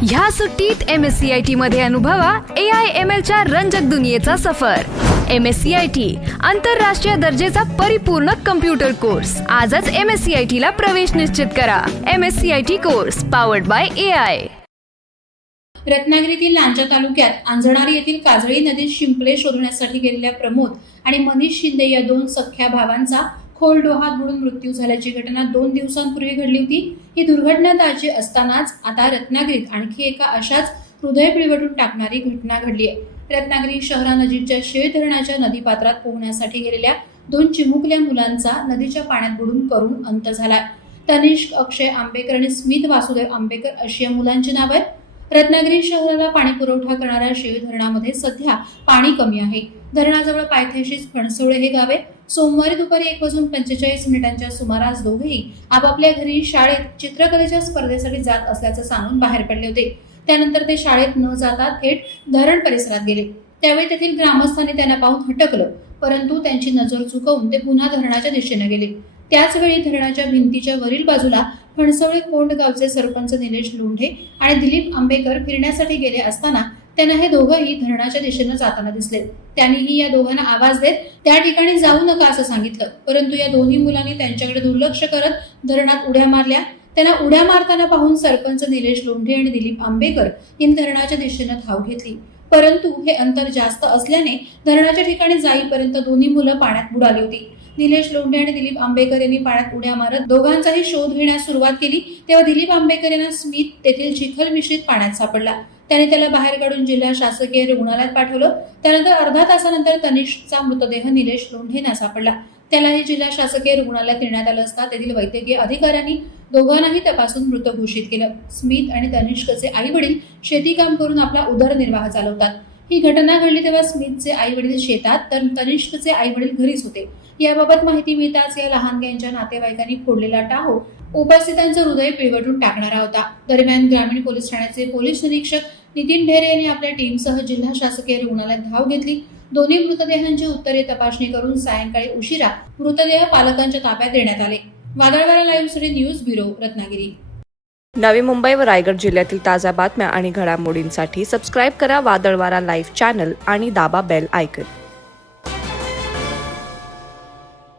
ह्या सुट्टीत MSCIT मध्ये अनुभवा AIML च्या रंजक दुनियेचा सफर। MSCIT आंतरराष्ट्रीय दर्जेचा परिपूर्ण कम्प्युटर कोर्स। आजच MSCIT ला प्रवेश निश्चित करा। MSCIT course powered by AI। रत्नागिरीतील लांजा तालुक्यात अंजणारी येथील काजळी नदीत शिंपले शोधण्यासाठी गेलेल्या प्रमोद आणि मनीष शिंदे या दोन सख्या भावांचा खोल डोहात बुडून मृत्यू झाल्याची घटना 2 दिवसांपूर्वी घडली होती। ही दुर्घटना ताजी असतानाच आता रत्नागिरीत आणखी एका अशाच हृदय पिळवटून टाकणारी घटना घडली आहे। रत्नागिरी शहरानजीकच्या शेळ धरणाच्या नदीपात्रात पोहण्यासाठी गेलेल्या 2 चिमुकल्या मुलांचा नदीच्या पाण्यात बुडून करून अंत झाला। तनिष्क अक्षय आंबेकर आणि स्मित वासुदेव आंबेकर अशी या मुलांची नावे आहेत। रत्नागिरी शहराला पाणी पुरवठा करणाऱ्या शेळ धरणामध्ये सध्या पाणी कमी आहे। धरणाजवळ पायथ्याशीच फणसवळे हे गाव आहे। सोमवारी दुपारी 1:45 सुमारास दोघेही आपापल्या घरी शाळेत चित्रकलेच्या स्पर्धेसाठी जात असल्याचं सांगून बाहेर पडले होते। त्यानंतर ते शाळेत न जाता थेट धरण परिसरात गेले। त्यावेळी तेथील ग्रामस्थांनी त्यांना पाहून हटकलं, परंतु त्यांची नजर चुकवून ते पुन्हा धरणाच्या दिशेने गेले। त्याच वेळी धरणाच्या भिंतीच्या वरील बाजूला फणसवळे कोंड गावचे सरपंच निलेश लोंढे आणि दिलीप आंबेकर फिरण्यासाठी गेले असताना त्यांना हे दोघंही धरणाच्या दिशेने जाताना दिसले। त्यांनीही या दोघांना आवाज देत त्या ठिकाणी जाऊ नका असं सांगितलं, परंतु या दोन्ही मुलांनी त्यांच्याकडे दुर्लक्ष करत धरणात उड्या मारल्या। त्यांना उड्या मारताना पाहून सरपंच निलेश लोंढे आणि दिलीप आंबेकर यांनी धरणाच्या दिशेने धाव घेतली, परंतु हे अंतर जास्त असल्याने धरणाच्या ठिकाणी जाईपर्यंत दोन्ही मुलं पाण्यात बुडाली होती। निलेश लोंढे आणि दिलीप आंबेकर यांनी पाण्यात उड्या मारत दोघांचाही शोध घेण्यास सुरुवात केली। तेव्हा दिलीप आंबेकर यांना स्मित तेथील चिखल मिश्रित पाण्यात सापडला। त्याने त्याला बाहेर काढून जिल्हा शासकीय रुग्णालयात पाठवलं। त्यानंतर अर्धा तासानंतर तनिष्कचा मृतदेह निलेश लोंढे यांना सापडला। त्यालाही जिल्हा शासकीय रुग्णालयात नेण्यात आलं असता तेथील वैद्यकीय अधिकाऱ्यांनी दोघांनाही तपासून मृत घोषित केलं। स्मित आणि तनिष्कचे आई वडील शेती काम करून आपला उदरनिर्वाह चालवतात। ही घटना घडली तेव्हा स्मितचे आई वडील शेतात तर तनिष्कचे आई वडील घरीच होते। याबाबत माहिती मिळताच या लहानग्यांच्या नातेवाईकांनी फोडलेला टाहो उपस्थितांचं हृदय पिळवटून टाकणारा होता। दरम्यान ग्रामीण पोलीस ठाण्याचे पोलीस निरीक्षक नितीन ढेरे यांनी आपल्या टीमसह जिल्हा शासकीय रुग्णालयात धाव घेतली। दोन्ही मृतदेहांची उत्तरे तपासणी करून सायंकाळी उशिरा मृतदेह पालकांच्या ताब्यात देण्यात आले। वादळवाडा लाईव्हसाठी न्यूज ब्युरो रत्नागिरी। नवी मुंबई व रायगड जिल्ह्यातील ताज्या बातम्या आणि घडामोडींसाठी सबस्क्राईब करा वादळवाडा लाईव्ह चॅनल आणि दाबा बेल आयकॉन।